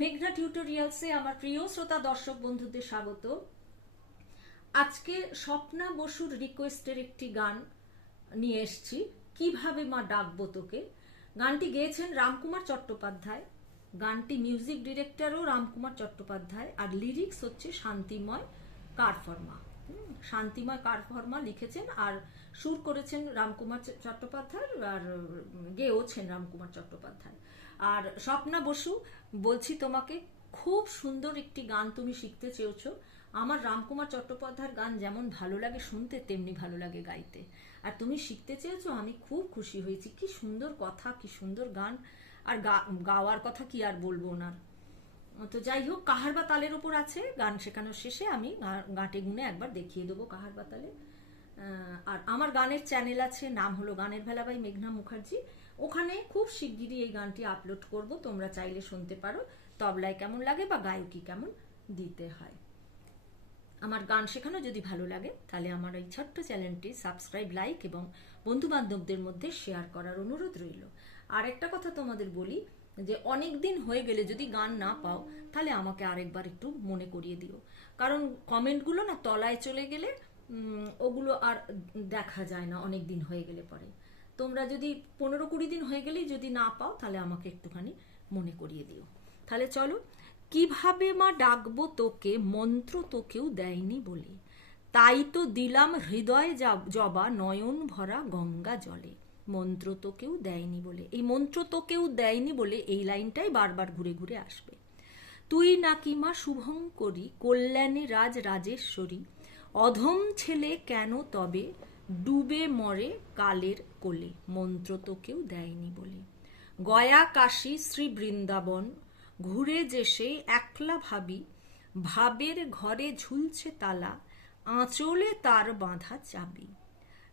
মেঘনা টিউটোরিয়ালসে আমার প্রিয় শ্রোতা দর্শক বন্ধুদের স্বাগত। আজকে স্বপ্না বসুর রিকোয়েস্টের একটি গান নিয়ে এসেছি, কিভাবে মা ডাকবো তোকে। গানটি গেয়েছেন রামকুমার চট্টোপাধ্যায়, গানটি মিউজিক ডিরেক্টরও রামকুমার চট্টোপাধ্যায়, আর লিরিক্স হচ্ছে শান্তিময় কারফর্মা। শান্তিময় কারফর্মা লিখেছেন আর সুর করেছেন রামকুমার চট্টোপাধ্যায়, আর গেয়েওছেন রামকুমার চট্টোপাধ্যায়। আর স্বপ্না বসু, বলছি তোমাকে, খুব সুন্দর একটি গান তুমি শিখতে চেয়েছো। আমার রামকুমার চট্টোপাধ্যায়ের গান যেমন ভালো লাগে শুনতে, তেমনি ভালো লাগে গাইতে। আর তুমি শিখতে চেয়েছো, আমি খুব খুশি হয়েছি। কি সুন্দর কথা, কি সুন্দর গান, আর গাওয়ার কথা কি আর বলবো ওনার। তো যাই হোক, কাহার বা তালের ওপর আছে গান শেখানোর শেষে আমি গাঁটে গুনে একবার দেখিয়ে দেবো কাহার বা তালে। আর আমার গানের চ্যানেল আছে, নাম হলো গানের ভেলা বাই মেঘনা মুখার্জি। ওখানে খুব শিগগিরই এই গানটি আপলোড করব, তোমরা চাইলে শুনতে পারো তবলায় কেমন লাগে বা গায়কি কেমন দিতে হয়। আমার গান শেখানো যদি ভালো লাগে তাহলে আমার এই ছোট্ট চ্যানেলটি সাবস্ক্রাইব, লাইক এবং বন্ধু বান্ধবদের মধ্যে শেয়ার করার অনুরোধ রইল। আর একটা কথা তোমাদের বলি, যে অনেক দিন হয়ে গেলে যদি গান না পাও তাহলে আমাকে আরেকবার একটু মনে করিয়ে দিও, কারণ কমেন্টগুলো না তলায় চলে গেলে ওগুলো আর দেখা যায় না অনেক দিন হয়ে গেলে পরে। তোমরা যদি 15-20 দিন হয়ে গেলেই যদি না পাও তাহলে আমাকে একটুখানি মনে করিয়ে দিও। তাহলে চলো, কিভাবে মা ডাকবো তোকে, মন্ত্র তোকেও দেয়নি বলে, তাই তো দিলাম হৃদয় জবা নয়ন ভরা গঙ্গা জলে। মন্ত্র তোকেও দেয়নি বলে, এই মন্ত্র তোকেও দেয়নি বলে এই লাইনটাই বারবার ঘুরে ঘুরে আসবে। তুই নাকি মা শুভঙ্করী, কল্যাণী রাজ রাজেশ্বরী, অধম ছেলে কেন তবে ডুবে মরে কালের কোলে। মন্ত্র তোকেও দেয়নি বলে। গয়া কাশী শ্রী বৃন্দাবন ঘুরে যে সে একলা ভাবি, ভাবের ঘরে ঝুলছে তালা, আঁচলে তার বাঁধা চাবি।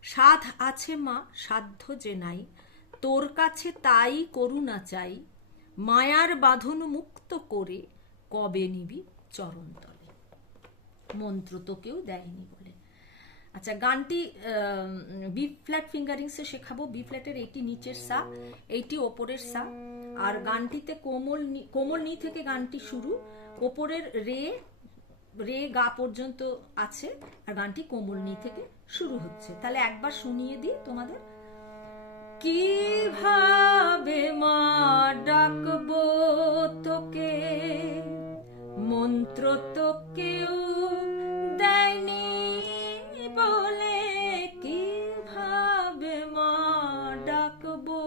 সাধ আছে মা সাধ্য যে নাই, তোর কাছে তাই করুণা চাই, মায়ার বাঁধন মুক্ত করে কবে নিবি চরণ তলে। মন্ত্র তোকেও দেয়নি বলে। আচ্ছা, গানটি বি ফ্ল্যাট ফিঙ্গারিংসে শেখাবো। বি ফ্ল্যাটের এইটি নিচের সা, এইটি ওপরের সা। আর গানটিতে কোমল নি থেকে গানটি শুরু, ওপরের রে গা পর্যন্ত আছে, আর গানটি কোমল নি থেকে শুরু হচ্ছে। তাহলে একবার শুনিয়ে দিই তোমাদের। কিভাবে মা ডাকবো তোকে, মন্ত্র তোকেও দেয়নি বলে, কিভাবে মা ডাকবো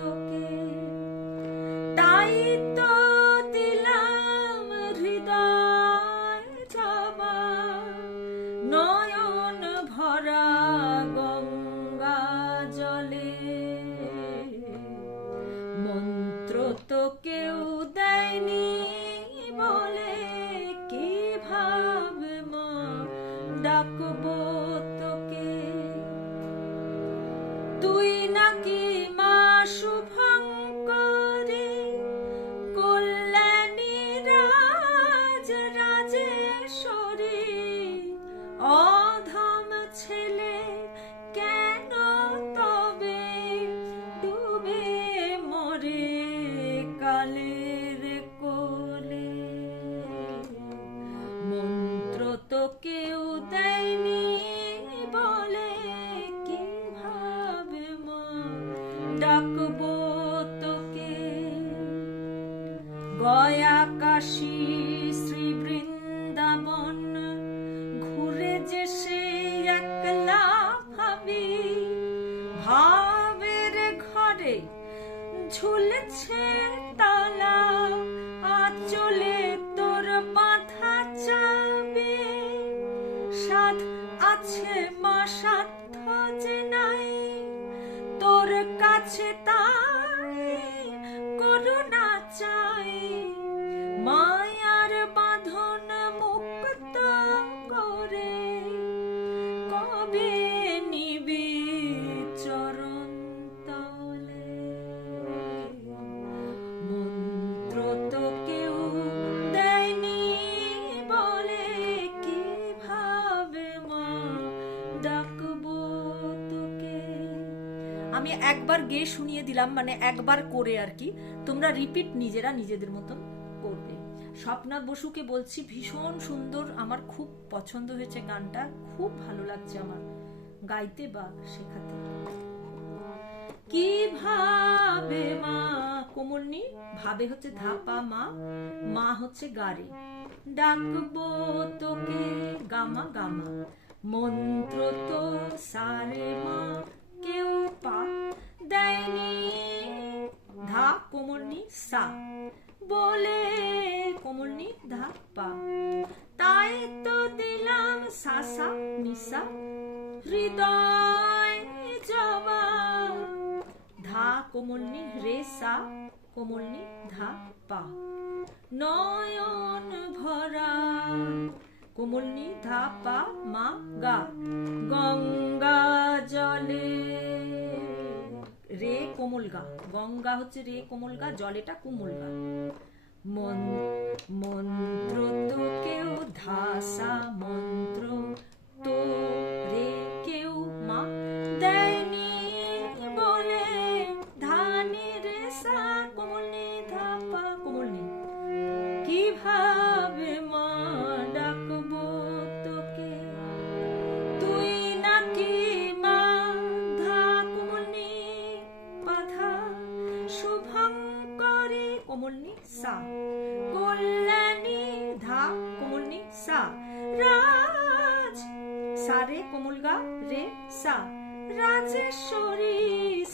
তোকে, তাই তো দিলাম হৃদয় জবা নয়ন ভরা গঙ্গা জলে। মন্ত্র তোকেও দেয়নি বলে, কিভাবে মা ডাকবো তোকে। তুই নাকি মা শুভঙ্করী, কল্যাণী রাজ রাজেশ্বরী, অধম ছেলে কেন তবে ডুবে মরে কালের কোলে। মন্ত্র তোকেও দেয়নি বলে, কিভাবে মা ডাকবো তোকে। গয়া কাশী শ্রী বৃন্দাবন ঘুরে যে সে একলা ভাবি, ভাবের ঘরে ঝুলছে তালা, আঁচলে তোর বাঁধা চাবি। সাধ আছে মা সাধ্য যে নাই, তোর কাছে তাই করুণা চাই, মায়ার বাঁধন মুক্ত করে কবে নিবি চরণ তলে। মন্ত্র তোকেও দেয়নি বলে, কিভাবে মা ডাকবো তোকে। আমি একবার গেয়ে শুনিয়ে দিলাম, মানে একবার করে আর কি। তোমরা রিপিট নিজেরা নিজেদের মতন করবে। স্বপ্না বসুকে বলছি, ভীষণ সুন্দর, আমার খুব পছন্দ হয়েছে গানটা, খুব ভালো লাগছে আমার গাইতে বা শেখাতে। কিভাবে মা, কোমলনি, ভাবে হচ্ছে ধাপা মা, মা হচ্ছে গারে, ডাকবো তোকে গামা গামা, মন্ত্র তো সারে মা, কেউ পা দেয়নি, ধা কোমলনি সা, বলে কোমলনি ধা পা, তাই তো দিলাম সা সা নিসা, হৃদয় জবা, ধা কোমলনি রে সা, কোমলনি ধা পা, নয়ন ভরা, কোমলনি ধা পা মা গা, গঙ্গা জলে, রে কোমল গা, গঙ্গা হচ্ছে রে কোমল গা, জলেটা কোমল গা, মন্ত্র তো কেউ ধাসা, মন্ত্র তো রে কেউ মা দেয়নি, বলে ধানি রে সা, কোমলনি ধা পা, কোমলনি, কিভাবে মা ডাকবো তোকে, তুই নাকি মা, ধা কোমলনি বাধা, শুভঙ্করী কোমলনি সা, কল্যাণী ধা কোমলনি সা, রাজ সারে কোমল গা রে সা, রাজেশ্বরী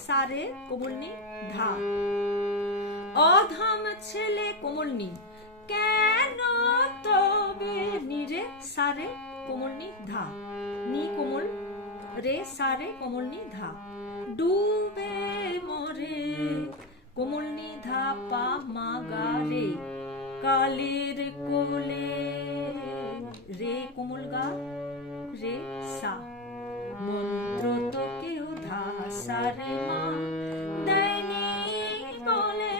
সারে কোমলনি ধা, অধম ছেলে কোমলনি কেন তবে, নিরে সারে কোমলনি ধা, নি কোমল রে সারে কোমলনি ধা, ডুবে মরে কোমলনি ধা পা মা গা রে, কালের কোলে রে কোমল গা রে সা, মন্ত্র তো কেউ ধা সারে মা দেয়নি, বলে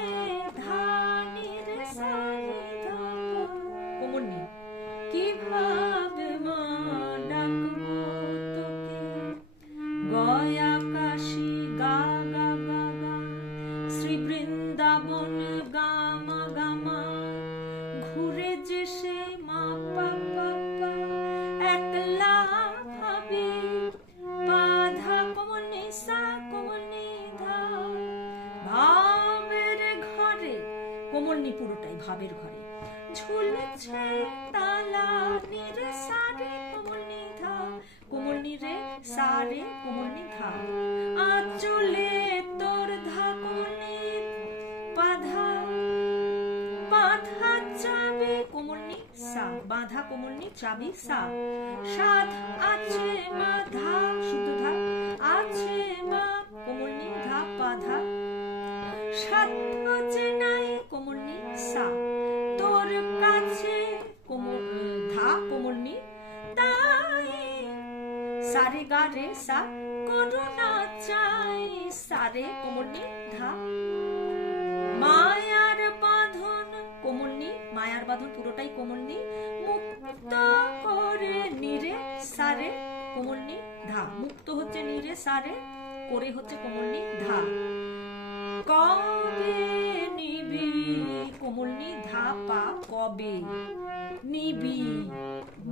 ধানি রে সারে ধা পা, কোমলনি, কিভাবে মা ডাকবো তোকে, গয়া কাশী গা গা গা গা, শ্রী বৃন্দাবন গামা গামা, ঘুরে যে সে মা পা পা পা, একলা ভাবি বাধা কোমলনি সা, কোমলনি ধা, ভাবের ঘরে, কোমলনি পুরোটাই ভাবের ঘরে, ঝুলছে তালা, নিরে সারে কোমলনি ধা, কোমলনি রে সারে কোমলনি ধা, আঁচলে তোর ধা কোমলনি বাধা, বাধা চাবি কোমলনি সা, বাধা কোমলনি চাবি সা, সাধ আছে মা ধা, শুদ্ধ ধা, আছে মা কোমলনি ধা বাধা, সাধ্য যে নাই কোমলনি সা, তোর কাছে ধা কোমলনি, তাই সারে গা রে সা, করুণা চাই সারে কোমলনি ধা, মায়ার বাঁধন কোমলনি, মায়ার বাঁধন পুরোটাই কোমলনি, মুক্ত করে নিরে সারে কোমলনি ধা, মুক্ত হচ্ছে নিরে সারে, করে হচ্ছে কোমলনি ধা, কবে নিবি কোমলনি ধা পা, কবে নিবি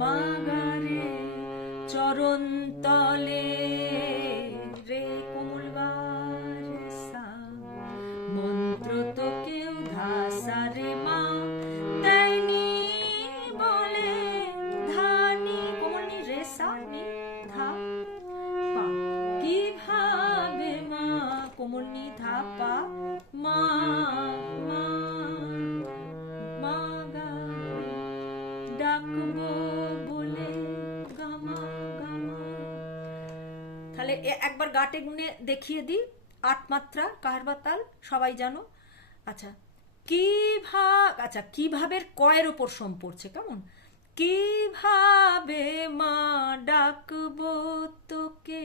মাগারে, চরণ তলে রে কোমল গা রে সা, মন্ত্র তো কেউ ধা সারে মা দেয়নি, বলে ধানি কোমলনি রে সা নি ধা পা, কিভাবে মা কোমলনি ধা পা মা মা মা গা, ডাকবো বলে গামা গামা। তাহলে একবার গাটে গুনে দেখিয়ে দিই, 8 মাত্রা কাহারবা তাল সবাই জানো। আচ্ছা, কিভাবে কয়ের ওপর সম পড়ছে, কেমন, কিভাবে মা ডাকবো তোকে,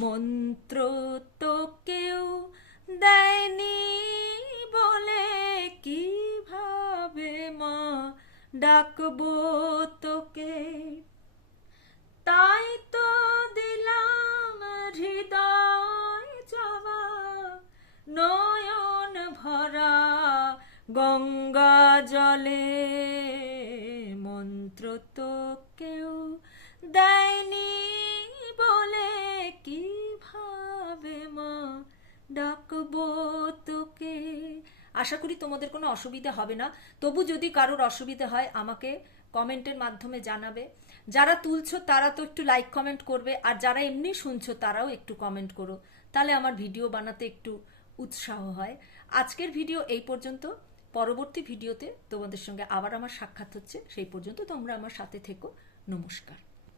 মন্ত্র তো কেউ দেয়নি, বলে কিভাবে মা ডাকবো তোকে, তাই তো দিলাম হৃদয় জবা, নয়ন ভরা গঙ্গা গঙ্গা জলে মন্ত্র তো কেউ দেয়নি বলে কিভাবে মা ডাকবো তোকে। আশা করি তোমাদের কোনো অসুবিধা হবে না। তবু যদি কারোর অসুবিধা হয় আমাকে কমেন্টের মাধ্যমে জানাবে। যারা তুলছো তারা তো একটু লাইক কমেন্ট করবে, আর যারা এমনি শুনছো তারাও একটু কমেন্ট করো, তাহলে আমার ভিডিও বানাতে একটু উৎসাহ হয়। আজকের ভিডিও এই পর্যন্ত। পরবর্তী ভিডিওতে তোমাদের সঙ্গে আবার আমার সাক্ষাৎ হচ্ছে। সেই পর্যন্ত তোমরা আমার সাথে থেকো। নমস্কার।